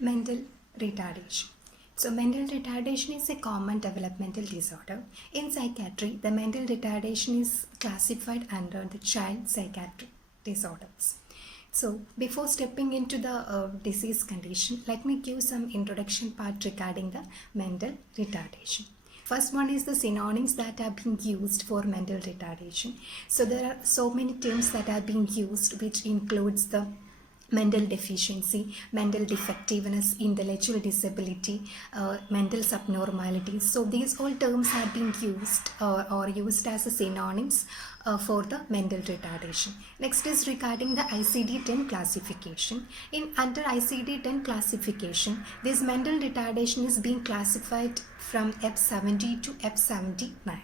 Mental retardation. So, mental retardation is a common developmental disorder. In psychiatry, the mental retardation is classified under the child psychiatric disorders. So, before stepping into the disease condition, let me give some introduction part regarding the mental retardation. First one is the synonyms that are being used for mental retardation. So, there are so many terms that are being used, which includes the mental deficiency, mental defectiveness, intellectual disability, mental subnormalities. So these all terms are being used or used as a synonyms for the mental retardation. Next is regarding the ICD-10 classification. Under ICD-10 classification, this mental retardation is being classified from F70 to F79.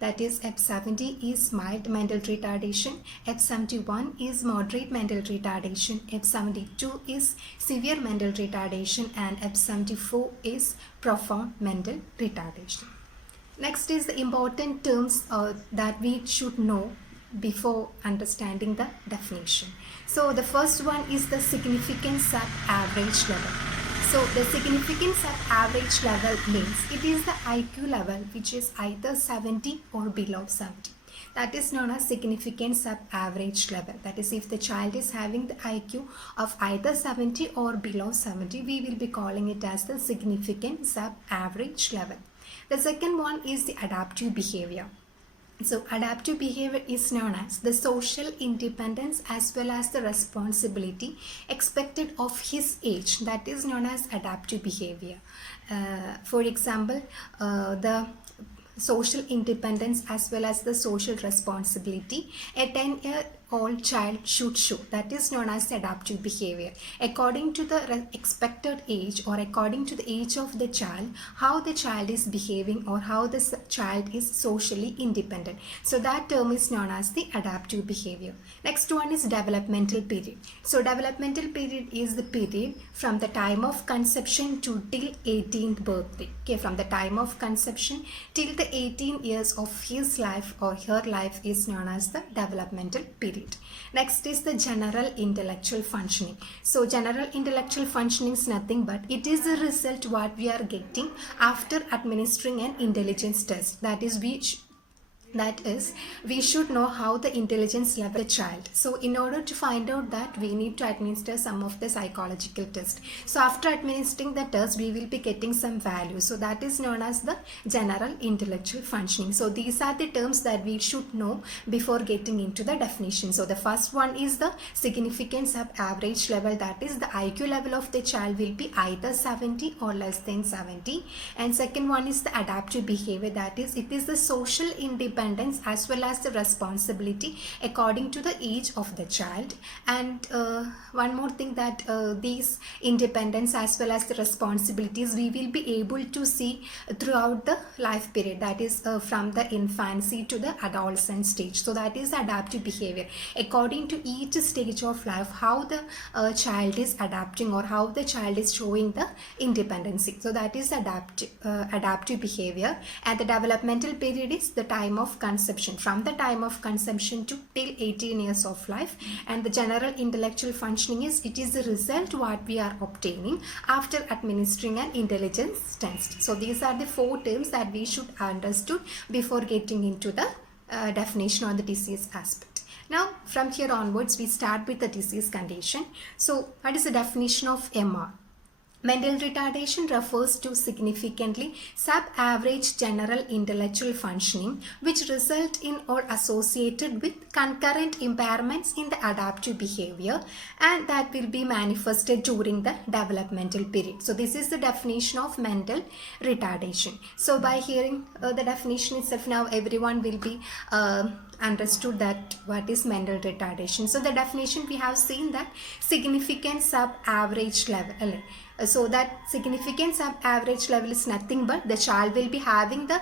That is, F70 is mild mental retardation, F71 is moderate mental retardation, F72 is severe mental retardation, and F74 is profound mental retardation. Next is the important terms that we should know before understanding the definition. So the first one is the significant sub-average level. So the significant sub-average level means it is the IQ level which is either 70 or below 70. That is known as significant sub-average level. That is, if the child is having the IQ of either 70 or below 70, we will be calling it as the significant sub-average level. The second one is the adaptive behavior. So adaptive behavior is known as the social independence as well as the responsibility expected of his age. That is known as adaptive behavior. For example, the social independence as well as the social responsibility a 10-year-old child should show. That is known as adaptive behavior. According to the expected age or according to the age of the child, how the child is behaving or how the child is socially independent. So that term is known as the adaptive behavior. Next one is developmental period. So developmental period is the period from the time of conception to till 18th birthday. Okay, from the time of conception till the 18 years of his life or her life is known as the developmental period. Next is the general intellectual functioning. So general intellectual functioning is nothing but it is the result what we are getting after administering an intelligence test. That is, we should know how the intelligence level of the child. So in order to find out that, we need to administer some of the psychological test. So after administering the test, we will be getting some value. So that is known as the general intellectual functioning. So these are the terms that we should know before getting into the definition. So the first one is the significant sub-average level. That is, the IQ level of the child will be either 70 or less than 70. And second one is the adaptive behavior. That is, it is the social independence as well as the responsibility according to the age of the child. And one more thing, that these independence as well as the responsibilities we will be able to see throughout the life period. That is, from the infancy to the adolescent stage. So that is adaptive behavior. According to each stage of life, how the child is adapting or how the child is showing the independency. So that is adaptive behavior. And the developmental period is the time of conception, from the time of conception to till 18 years of life. And the general intellectual functioning is, it is the result what we are obtaining after administering an intelligence test. So these are the four terms that we should understood before getting into the definition on the disease aspect. Now from here onwards, we start with the disease condition. So what is the definition of MR? Mental retardation refers to significantly sub-average general intellectual functioning which result in or associated with concurrent impairments in the adaptive behavior, and that will be manifested during the developmental period. So this is the definition of mental retardation. So by hearing the definition itself, now everyone will be understood that what is mental retardation. So the definition, we have seen that significant sub-average level. So that significant sub-average level is nothing but the child will be having the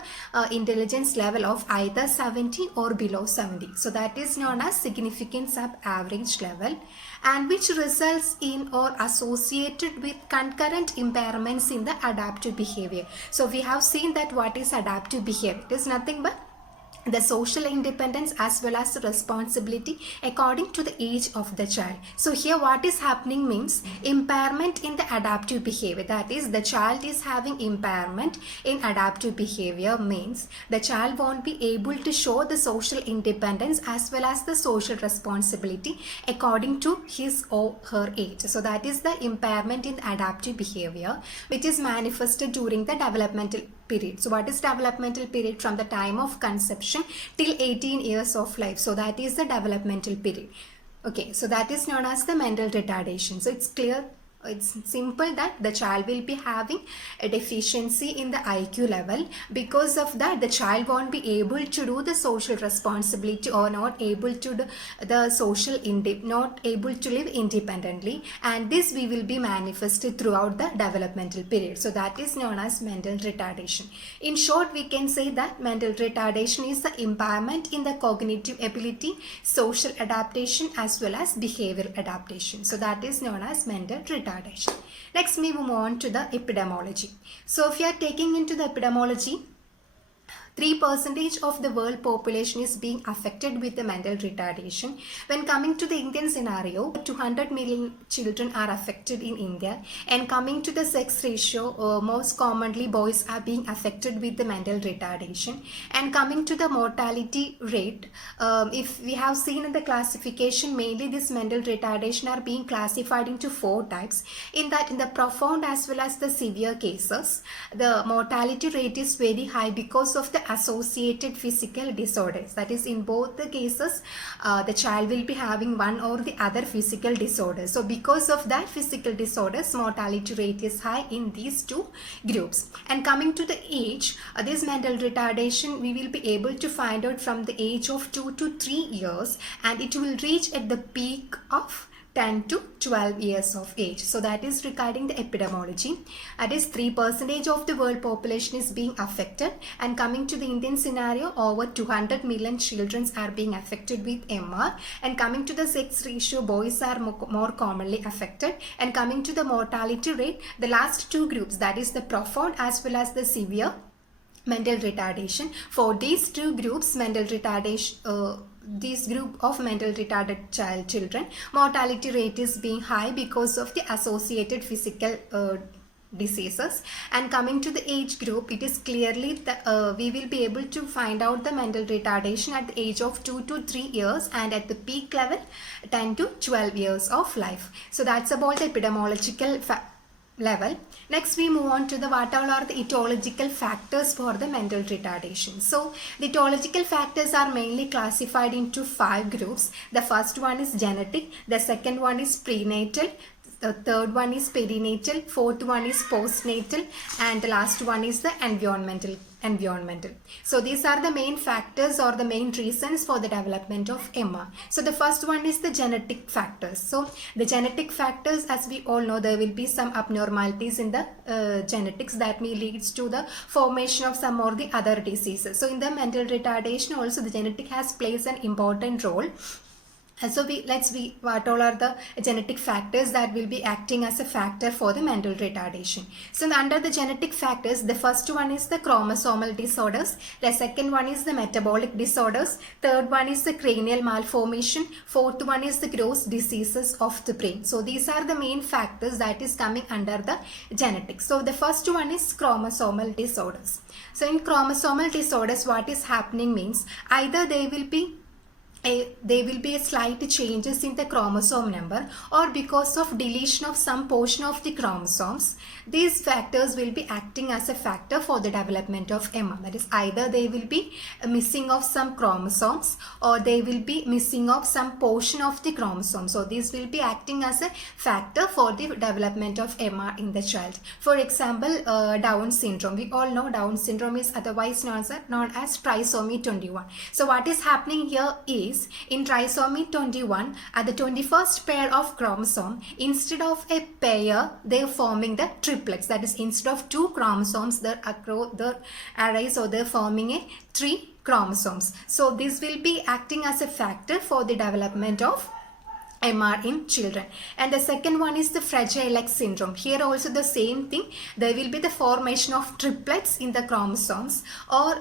intelligence level of either 70 or below 70. So that is known as significant sub-average level, and which results in or associated with concurrent impairments in the adaptive behavior. So we have seen that what is adaptive behavior. It is nothing but the social independence as well as the responsibility according to the age of the child. So here what is happening means impairment in the adaptive behavior, that is the child is having impairment in adaptive behavior means the child won't be able to show the social independence as well as the social responsibility according to his or her age. So that is the impairment in adaptive behavior which is manifested during the developmental period. So what is developmental period? From the time of conception till 18 years of life. So that is the developmental period. Okay, so that is known as the mental retardation. So it's clear, it's simple that the child will be having a deficiency in the IQ level. Because of that, the child won't be able to do the social responsibility or not able to do the social not able to live independently, and this we will be manifested throughout the developmental period. So that is known as mental retardation. In short, we can say that mental retardation is the impairment in the cognitive ability, social adaptation as well as behavioral adaptation. So that is known as mental retardation. Next we move on to the epidemiology. So if you are taking into the epidemiology, 3% of the world population is being affected with the mental retardation. When coming to the Indian scenario, 200 million children are affected in India, and coming to the sex ratio, most commonly boys are being affected with the mental retardation. And coming to the mortality rate, if we have seen in the classification, mainly this mental retardation are being classified into 4 types. In that, in the profound as well as the severe cases, the mortality rate is very high because of the associated physical disorders. That is, in both the cases the child will be having one or the other physical disorders. So because of that physical disorders, mortality rate is high in these 2 groups. And coming to the age, this mental retardation we will be able to find out from the age of 2 to 3 years, and it will reach at the peak of 10 to 12 years of age. So that is regarding the epidemiology. That is 3% of the world population is being affected, and coming to the Indian scenario, over 200 million children are being affected with MR. And coming to the sex ratio, boys are more commonly affected. And coming to the mortality rate, the last 2 groups, that is the profound as well as the severe mental retardation. For these 2 groups, mental retardation, this group of mental retarded children, mortality rate is being high because of the associated physical diseases. And coming to the age group, it is clearly we will be able to find out the mental retardation at the age of 2 to 3 years, and at the peak level 10 to 12 years of life. So that's about the epidemiological level. Next we move on to the what all are the etiological factors for the mental retardation. So the etiological factors are mainly classified into 5 groups. The first one is genetic, the second one is prenatal, the third one is perinatal, fourth one is postnatal, and the last one is the environmental. So these are the main factors or the main reasons for the development of MR. So the first one is the genetic factors. So the genetic factors, as we all know, there will be some abnormalities in the genetics that may leads to the formation of some or the other diseases. So in the mental retardation also, the genetic has plays an important role. So what all are the genetic factors that will be acting as a factor for the mental retardation. So under the genetic factors, the first one is the chromosomal disorders, the second one is the metabolic disorders, third one is the cranial malformation, fourth one is the gross diseases of the brain. So these are the main factors that is coming under the genetics. So the first one is chromosomal disorders. So in chromosomal disorders, what is happening means either there will be a slight changes in the chromosome number, or because of deletion of some portion of the chromosomes, these factors will be acting as a factor for the development of MR. That is, either they will be missing of some chromosomes, or they will be missing of some portion of the chromosome. So this will be acting as a factor for the development of MR in the child. For example, Down syndrome. We all know Down syndrome is otherwise known as trisomy 21. So what is happening here is, in trisomy 21, at the 21st pair of chromosome, instead of a pair, they are forming the triplets. That is, instead of 2 chromosomes, they're forming a 3 chromosomes. So this will be acting as a factor for the development of MR in children. And the second one is the Fragile X syndrome. Here also the same thing. There will be the formation of triplets in the chromosomes, or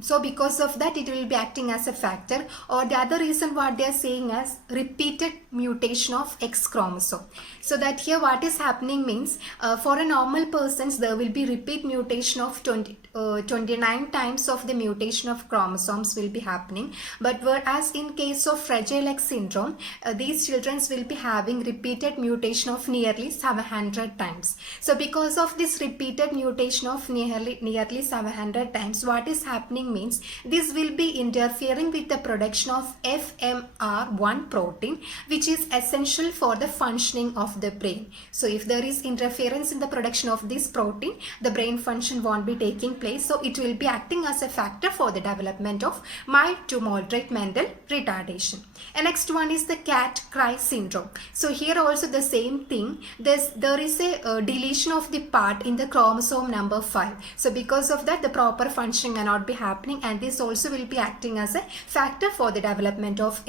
So because of that it will be acting as a factor, or the other reason what they are saying as repeated mutation of X chromosome. So that here what is happening means for a normal persons there will be repeat mutation of 29 times of the mutation of chromosomes will be happening, but whereas in case of Fragile X syndrome these children will be having repeated mutation of nearly 700 times. So because of this repeated mutation of nearly 700 times, what is happening means this will be interfering with the production of FMR1 protein, which is essential for the functioning of the brain. So if there is interference in the production of this protein, the brain function won't be taking place, so it will be acting as a factor for the development of mild to moderate mental retardation. And next one is the cat-cry syndrome. So here also the same thing, there is a deletion of the part in the chromosome number 5. So because of that the proper functioning may not be happening, and this also will be acting as a factor for the development of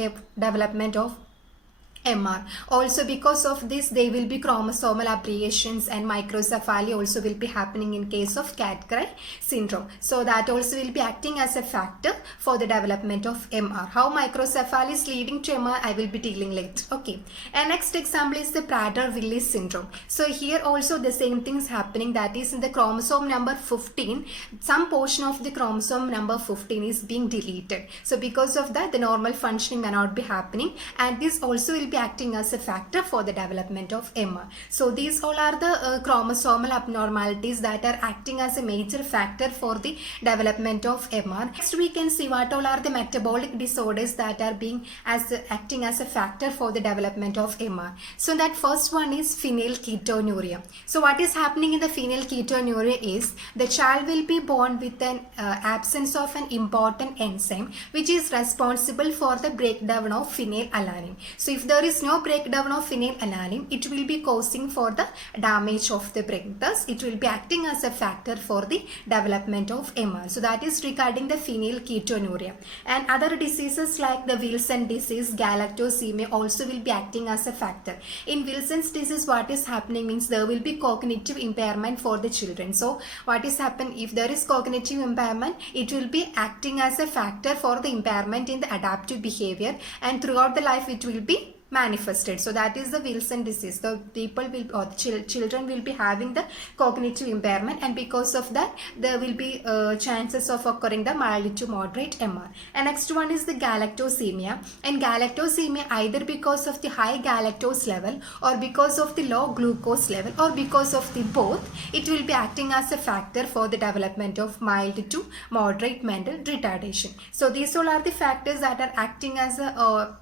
MR. Also because of this there will be chromosomal aberrations and microcephaly also will be happening in case of cat-cry syndrome. So that also will be acting as a factor for the development of MR. How microcephaly is leading to MR I will be dealing later. Okay. And next example is the Prader-Willi syndrome. So here also the same things happening, that is in the chromosome number 15 some portion of the chromosome number 15 is being deleted. So because of that the normal functioning may not be happening, and this also will be acting as a factor for the development of MR. So these all are the chromosomal abnormalities that are acting as a major factor for the development of MR. Next we can see what all are the metabolic disorders that are being acting as a factor for the development of MR. So that first one is phenylketonuria. So what is happening in the phenylketonuria is the child will be born with an absence of an important enzyme which is responsible for the breakdown of phenylalanine. So if there is no breakdown of phenylalanine, it will be causing for the damage of the brain. Thus, it will be acting as a factor for the development of MR. So that is regarding the phenylketonuria. And other diseases like the Wilson disease, galactosemia also will be acting as a factor. In Wilson's disease, what is happening means there will be cognitive impairment for the children. So what is happen if there is cognitive impairment, it will be acting as a factor for the impairment in the adaptive behavior, and throughout the life it will be manifested. So that is the Wilson disease. The people will, or the children will be having the cognitive impairment, and because of that there will be chances of occurring the mild to moderate MR. And next one is the galactosemia. And galactosemia either because of the high galactose level or because of the low glucose level or because of the both, it will be acting as a factor for the development of mild to moderate mental retardation. So these all are the factors that are acting as a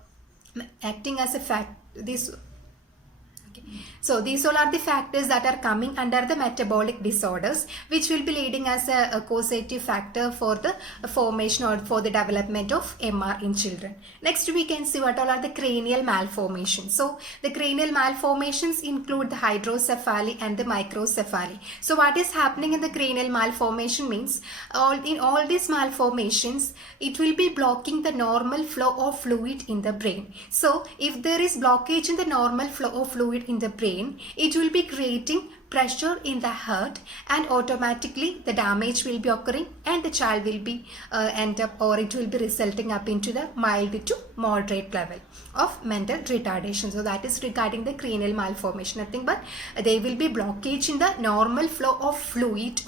So these all are the factors that are coming under the metabolic disorders, which will be leading as a causative factor for the formation or for the development of MR in children. Next we can see what all are the cranial malformations. So the cranial malformations include the hydrocephaly and the microcephaly. So what is happening in the cranial malformation means in all these malformations it will be blocking the normal flow of fluid in the brain. So if there is blockage in the normal flow of fluid in the brain, it will be creating pressure in the heart, and automatically the damage will be occurring and the child will be end up, or it will be resulting up into the mild to moderate level of mental retardation. So that is regarding the cranial malformation. Nothing but there will be blockage in the normal flow of fluid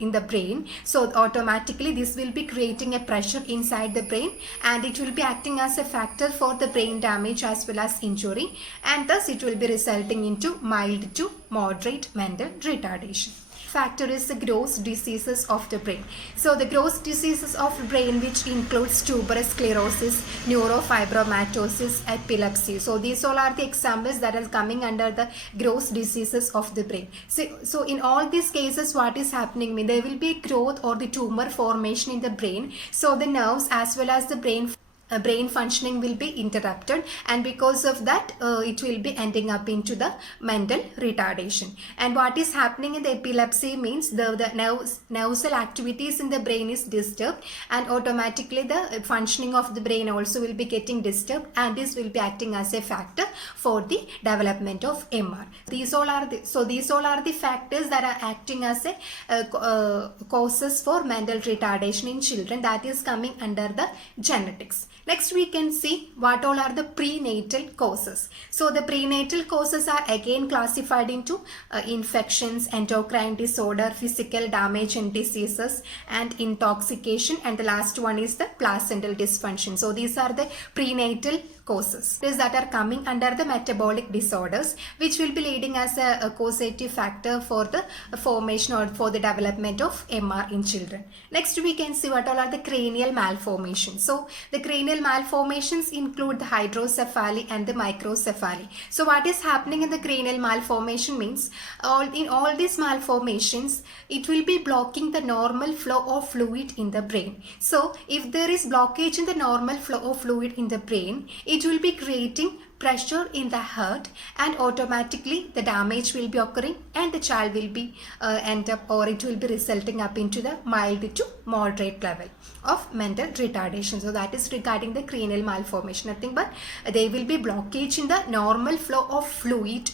in the brain. So automatically this will be creating a pressure inside the brain, and it will be acting as a factor for the brain damage as well as injury, and thus it will be resulting into mild to moderate mental retardation. Factor is the gross diseases of the brain. So the gross diseases of the brain, which includes tuberous sclerosis, neurofibromatosis, epilepsy. So these all are the examples that are coming under the gross diseases of the brain. So in all these cases what is happening means there will be growth or the tumor formation in the brain. So the nerves as well as the brain brain functioning will be interrupted, and because of that it will be ending up into the mental retardation. And what is happening in the epilepsy means the nerve cell activities in the brain is disturbed, and automatically the functioning of the brain also will be getting disturbed, and this will be acting as a factor for the development of MR. These all are the factors that are acting as a causes for mental retardation in children, that is coming under the genetics. Next we can see what all are the prenatal causes. So the prenatal causes are again classified into infections, endocrine disorder, physical damage and diseases, and intoxication, and the last one is the placental dysfunction. So these are the prenatal causes that are coming under the metabolic disorders, which will be leading as a causative factor for the formation or for the development of MR in children. Next we can see what all are the cranial malformations. So the cranial malformations include the hydrocephaly and the microcephaly. So what is happening in the cranial malformation means in all these malformations it will be blocking the normal flow of fluid in the brain. So if there is blockage in the normal flow of fluid in the brain, it will be creating pressure in the heart, and automatically the damage will be occurring, and the child will be end up, or it will be resulting up into the mild to moderate level of mental retardation. So that is regarding the cranial malformation. Nothing but there will be blockage in the normal flow of fluid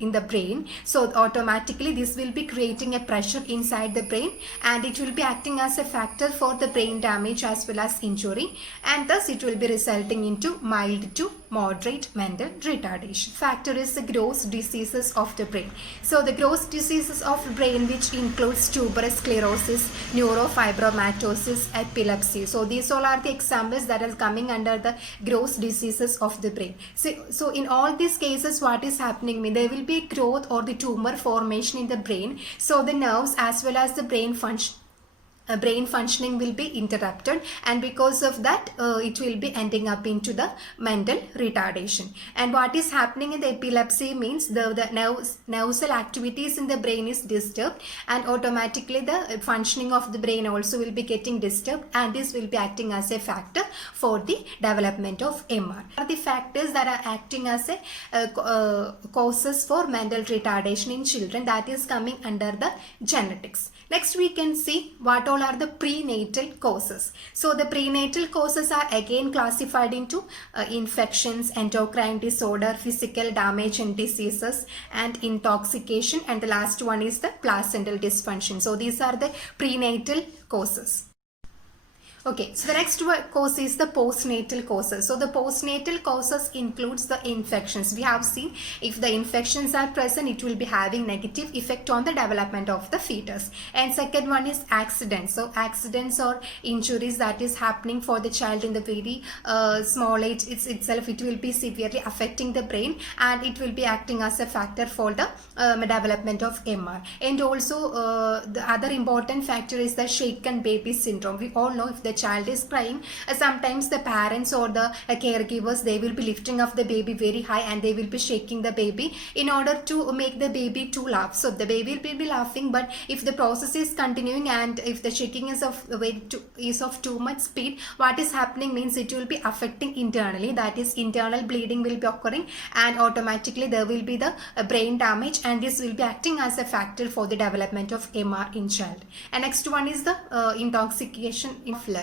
in the brain, so automatically this will be creating a pressure inside the brain, and it will be acting as a factor for the brain damage as well as injury, and thus it will be resulting into mild to moderate mental retardation. Factor is the gross diseases of the brain. So the gross diseases of the brain, which includes tuberous sclerosis, neurofibromatosis, epilepsy. So these all are the examples that are coming under the gross diseases of the brain. So in all these cases, what is happening? There will be growth or the tumor formation in the brain. So the nerves as well as the brain functioning will be interrupted, and because of that it will be ending up into the mental retardation. And what is happening in the epilepsy means the nerve cell activities in the brain is disturbed, and automatically the functioning of the brain also will be getting disturbed, and this will be acting as a factor for the development of MR. Are the factors that are acting as a causes for mental retardation in children, that is coming under the genetics. Next we can see what all are the prenatal causes. So the prenatal causes are again classified into infections, endocrine disorder, physical damage and diseases, and intoxication, and the last one is the placental dysfunction. So these are the prenatal causes. Okay, so the next cause is the postnatal causes. So the postnatal causes includes the infections. We have seen if the infections are present, it will be having negative effect on the development of the fetus. And second one is accidents. So accidents or injuries that is happening for the child in the very small age itself, it will be severely affecting the brain, and it will be acting as a factor for the development of MR. And also the other important factor is the shaken baby syndrome. We all know if the child is crying, sometimes the parents or the caregivers, they will be lifting up the baby very high, and they will be shaking the baby in order to make the baby to laugh. So the baby will be laughing, but if the process is continuing and if the shaking is of too much speed, what is happening means it will be affecting internally, that is internal bleeding will be occurring, and automatically there will be the brain damage, and this will be acting as a factor for the development of MR in child. And next one is the intoxication in blood.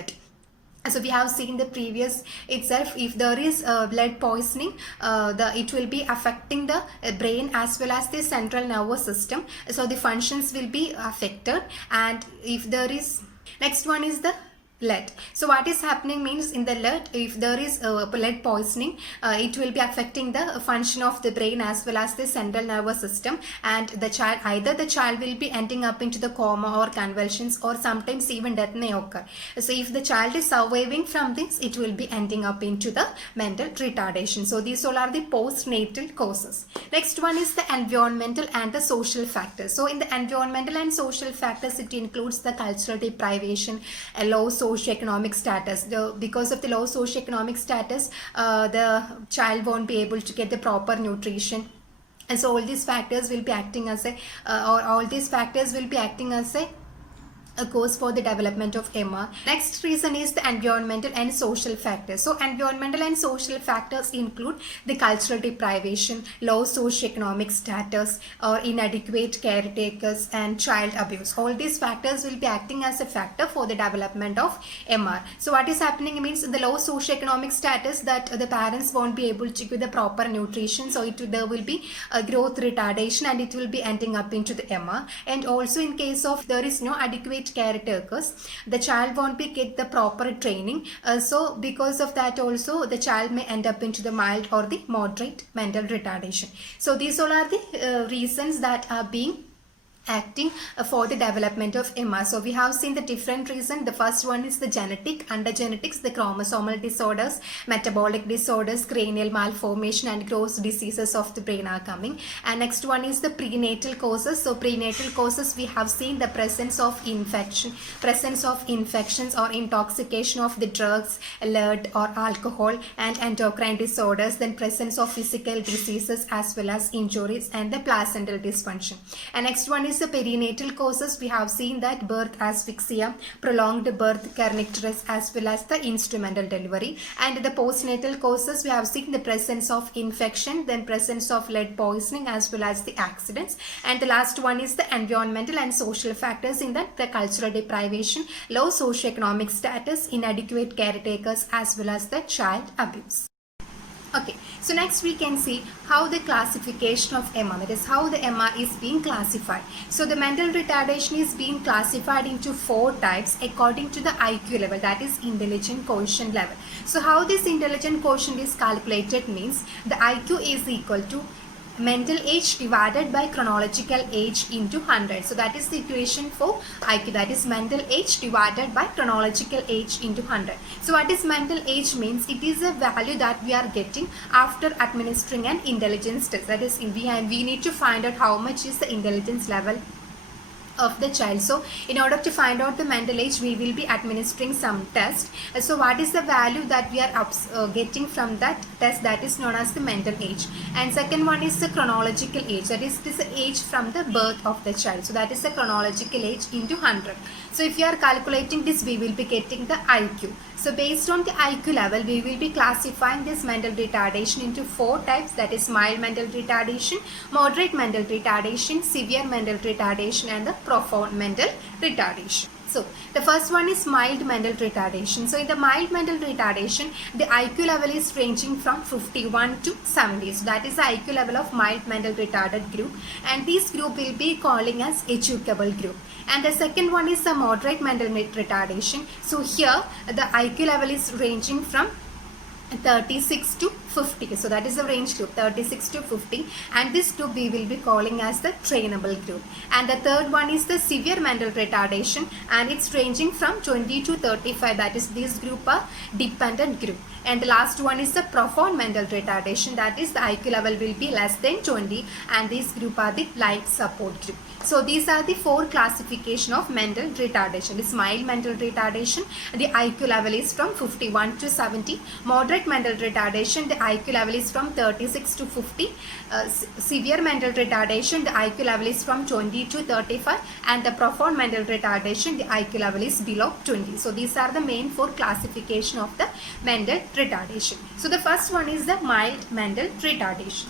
So we have seen the previous itself, if there is blood poisoning, it will be affecting the brain as well as the central nervous system. So the functions will be affected, and if there is, next one is the lead. So what is happening means in the lead, if there is lead poisoning, it will be affecting the function of the brain as well as the central nervous system, and the child, either the child will be ending up into the coma or convulsions, or sometimes even death may occur. So if the child is surviving from this, it will be ending up into the mental retardation. So these all are the postnatal causes. Next one is the environmental and the social factors. So in the environmental and social factors, it includes the cultural deprivation, a low socioeconomic status. Because of the low socioeconomic status, the child won't be able to get the proper nutrition, and so all these factors will be acting as a a cause for the development of MR. Next reason is the environmental and social factors. So environmental and social factors include the cultural deprivation, low socioeconomic status, or inadequate caretakers and child abuse. All these factors will be acting as a factor for the development of MR. So what is happening means the low socioeconomic status, that the parents won't be able to give the proper nutrition, so there will be a growth retardation and it will be ending up into the MR. And also in case of there is no adequate caretakers, the child won't be get the proper training, so because of that also the child may end up into the mild or the moderate mental retardation. So these all are the reasons that are being acting for the development of MR. So we have seen the different reasons. The first one is the genetic, under genetics, the chromosomal disorders, metabolic disorders, cranial malformation and gross diseases of the brain are coming. And next one is the prenatal causes. So prenatal causes, we have seen the presence of infections or intoxication of the drugs, lead or alcohol, and endocrine disorders, then presence of physical diseases as well as injuries and the placental dysfunction. And next one is the perinatal causes. We have seen that birth asphyxia, prolonged birth kernicterus as well as the instrumental delivery. And the postnatal causes, we have seen the presence of infection, then presence of lead poisoning as well as the accidents. And the last one is the environmental and social factors, in that the cultural deprivation, low socioeconomic status, inadequate caretakers as well as the child abuse. Okay, so next we can see how the classification of MR, that is how the MR is being classified. So the mental retardation is being classified into 4 types according to the IQ level, that is intelligent quotient level. So how this intelligent quotient is calculated means the IQ is equal to mental age divided by chronological age into 100. So that is the equation for IQ, that is mental age divided by chronological age into 100. So what is mental age means? It is a value that we are getting after administering an intelligence test. That is, we need to find out how much is the intelligence level of the child. So in order to find out the mental age, we will be administering some test. So what is the value that we are getting from that test? That is known as the mental age. And second one is the chronological age, that is this age from the birth of the child. So that is the chronological age into 100. So if you are calculating this, we will be getting the IQ. So based on the IQ level, we will be classifying this mental retardation into 4 types, that is mild mental retardation, moderate mental retardation, severe mental retardation and the profound mental retardation. So the first one is mild mental retardation. So in the mild mental retardation, the IQ level is ranging from 51 to 70. So that is the IQ level of mild mental retarded group, and this group will be calling as educable group. And the second one is the moderate mental retardation. So here the IQ level is ranging from 36 to 50. So that is the range group, 36 to 50, and this group we will be calling as the trainable group. And the third one is the severe mental retardation, and it's ranging from 20 to 35, that is this group a dependent group. And the last one is the profound mental retardation, that is the IQ level will be less than 20, and this group are the life support group. So these are the 4 classification of mental retardation. This mild mental retardation, the IQ level is from 51 to 70. Moderate mental retardation, the IQ level is from 36 to 50. Severe mental retardation, the IQ level is from 20 to 35. And the profound mental retardation, the IQ level is below 20. So these are the main 4 classification of the mental retardation. So the first one is the mild mental retardation.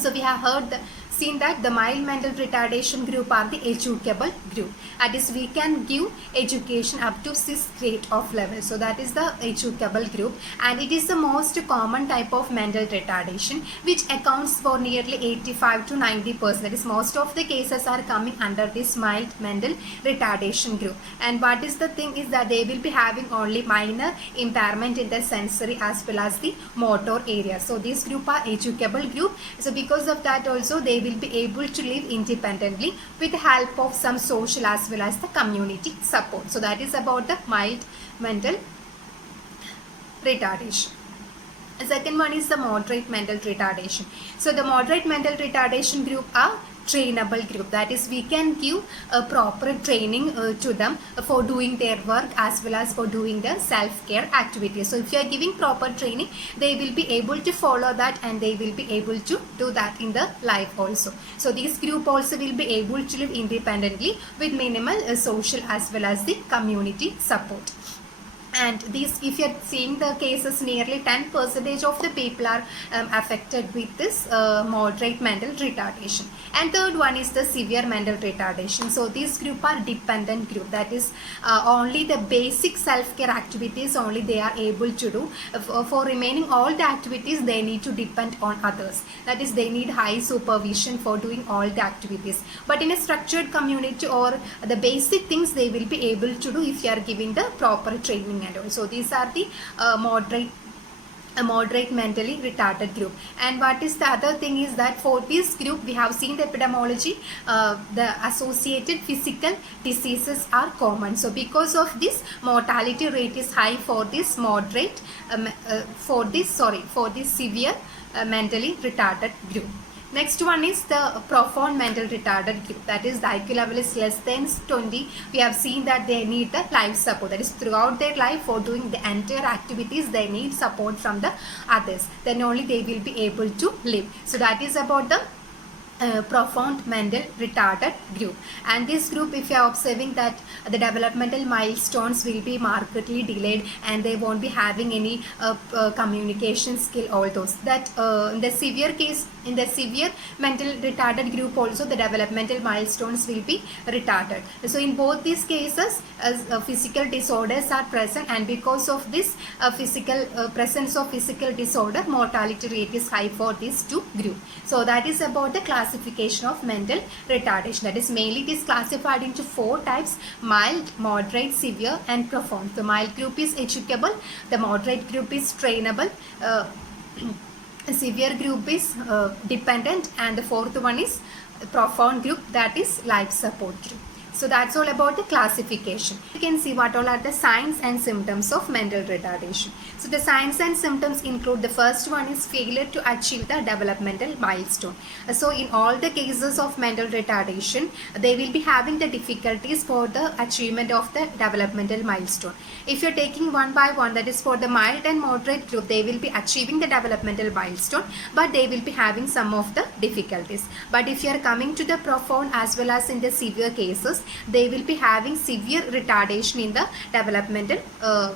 So we have seen that the mild mental retardation group are the educable group. That is, we can give education up to 6th grade of level. So that is the educable group, and it is the most common type of mental retardation, which accounts for nearly 85 to 90%. That is, most of the cases are coming under this mild mental retardation group. And what is the thing is that they will be having only minor impairment in the sensory as well as the motor area. So this group are educable group. So because of that also they will be able to live independently with the help of some social as well as the community support. So that is about the mild mental retardation. The second one is the moderate mental retardation. So the moderate mental retardation group are trainable group. That is, we can give a proper training to them for doing their work as well as for doing the self-care activities. So if you are giving proper training, they will be able to follow that and they will be able to do that in the life also. So this group also will be able to live independently with minimal social as well as the community support. And these, if you're seeing the cases, nearly 10% of the people are affected with this moderate mental retardation. And third one is the severe mental retardation. So these group are dependent group. That is, only the basic self-care activities only they are able to do. For remaining all the activities, they need to depend on others. That is, they need high supervision for doing all the activities. But in a structured community, or the basic things they will be able to do if you are giving the proper training. And also these are the moderate mentally retarded group. And what is the other thing is that for this group we have seen the epidemiology, the associated physical diseases are common. So because of this, mortality rate is high for this moderate for this severe mentally retarded group. Next one is the profound mental retarded group. That is, the IQ level is less than 20. We have seen that they need the life support. That is, throughout their life, for doing the entire activities, they need support from the others. Then only they will be able to live. So that is about the profound mental retarded group. And this group, if you are observing that the developmental milestones will be markedly delayed and they won't be having any communication skill, all those that in the severe case, in the severe mental retarded group also, the developmental milestones will be retarded. So in both these cases, physical disorders are present, and because of this presence of physical disorder, mortality rate is high for these two groups. So that is about the classification of mental retardation. That is, mainly it is classified into 4 types: mild, moderate, severe and profound. The mild group is educable, the moderate group is trainable, severe group is dependent, and the fourth one is profound group, that is life support group. So that's all about the classification. You can see what all are the signs and symptoms of mental retardation. So the signs and symptoms include, the first one is failure to achieve the developmental milestone. So in all the cases of mental retardation, they will be having the difficulties for the achievement of the developmental milestone. If you're taking one by one, that is for the mild and moderate group, they will be achieving the developmental milestone, but they will be having some of the difficulties. But if you're coming to the profound as well as in the severe cases, they will be having severe retardation in the developmental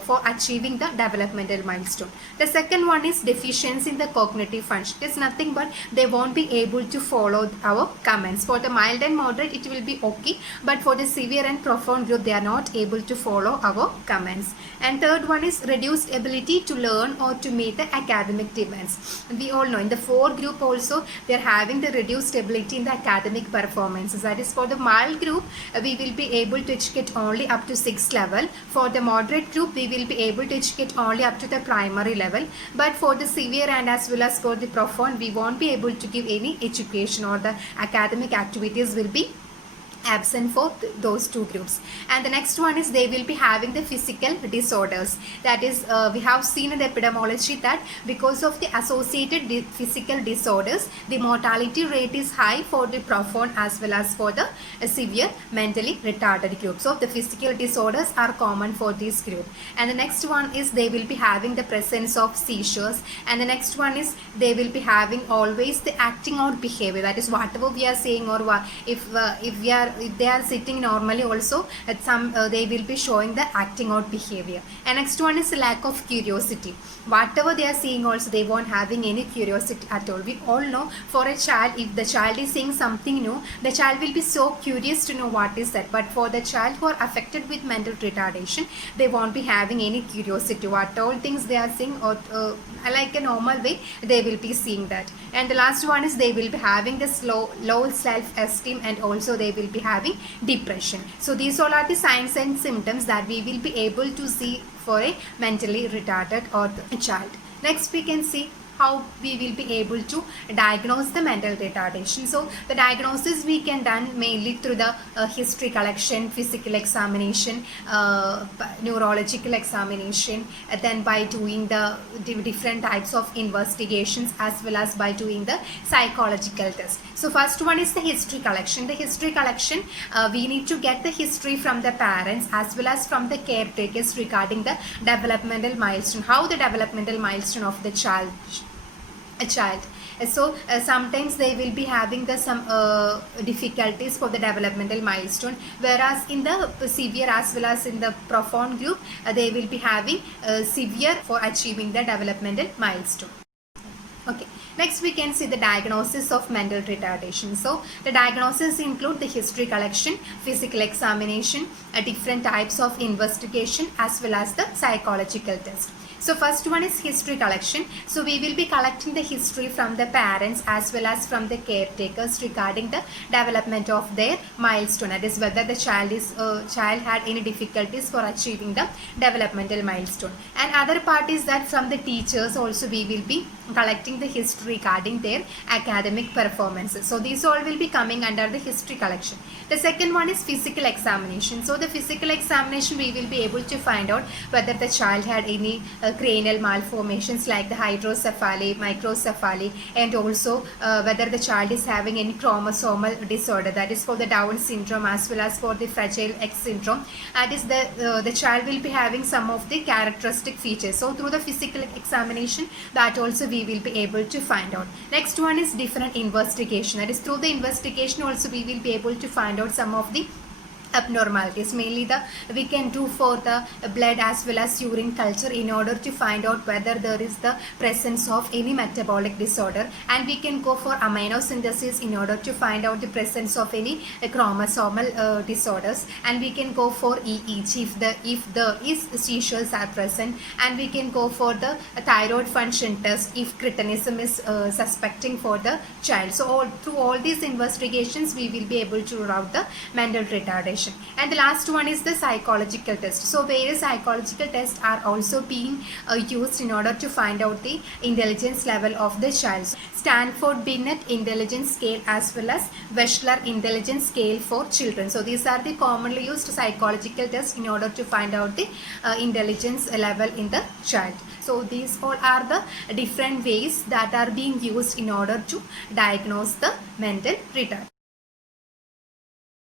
for achieving the developmental milestone. The second one is deficiency in the cognitive function. It is nothing but they won't be able to follow our commands. For the mild and moderate, it will be okay, but for the severe and profound group, they are not able to follow our commands. And third one is reduced ability to learn or to meet the academic demands. We all know in the 4 group also, they are having the reduced ability in the academic performances. That is, for the mild group, we will be able to educate only up to 6th level. For the moderate group, we will be able to educate only up to the primary level. But for the severe and as well as for the profound, we won't be able to give any education, or the academic activities will be absent for those 2 groups. And the next one is they will be having the physical disorders. That is, we have seen in the epidemiology that because of the associated physical disorders, the mortality rate is high for the profound as well as for the severe mentally retarded group. So the physical disorders are common for this group. And the next one is they will be having the presence of seizures. And the next one is they will be having always the acting out behavior. That is, whatever we are saying, or if they are sitting normally also, at some they will be showing the acting out behavior. And next one is lack of curiosity. Whatever they are seeing also, they won't having any curiosity at all. We all know, for a child, if the child is seeing something new, the child will be so curious to know what is that. But for the child who are affected with mental retardation, they won't be having any curiosity. What all things they are seeing, or like a normal way, they will be seeing that. And the last one is they will be having this low self-esteem, and also they will be having depression. So these all are the signs and symptoms that we will be able to see for a mentally retarded or a child. Next we can see how we will be able to diagnose the mental retardation. So the diagnosis we can done mainly through the history collection, physical examination, neurological examination, then by doing the different types of investigations, as well as by doing the psychological test. So first one is the history collection. The history collection, we need to get the history from the parents as well as from the caretakers regarding the developmental milestone, how the developmental milestone of the child. So sometimes they will be having the some difficulties for the developmental milestone, whereas in the severe as well as in the profound group, they will be having severe for achieving the developmental milestone. Okay, next we can see the diagnosis of mental retardation. So the diagnosis include the history collection, physical examination, different types of investigation, as well as the psychological test. So first one is history collection. So we will be collecting the history from the parents as well as from the caretakers regarding the development of their milestone. That is whether the child had any difficulties for achieving the developmental milestone. And other part is that from the teachers also we will be collecting the history regarding their academic performances. So these all will be coming under the history collection. The second one is physical examination. So the physical examination we will be able to find out whether the child had any cranial malformations like the hydrocephaly, microcephaly, and also whether the child is having any chromosomal disorder, that is for the Down syndrome as well as for the Fragile X syndrome. That is the child will be having some of the characteristic features. So through the physical examination, that also we will be able to find out. Next one is different investigation. That is through the investigation also we will be able to find out some of the abnormalities. Mainly we can do for the blood as well as urine culture in order to find out whether there is the presence of any metabolic disorder, and we can go for aminosynthesis in order to find out the presence of any chromosomal disorders, and we can go for EEG if the seizures are present, and we can go for the thyroid function test if cretinism is suspecting for the child. So through all these investigations we will be able to rule out the mental retardation. And the last one is the psychological test. So various psychological tests are also being used in order to find out the intelligence level of the child. Stanford Binet intelligence scale as well as Wechsler intelligence scale for children. So these are the commonly used psychological tests in order to find out the intelligence level in the child. So these all are the different ways that are being used in order to diagnose the mental retardation.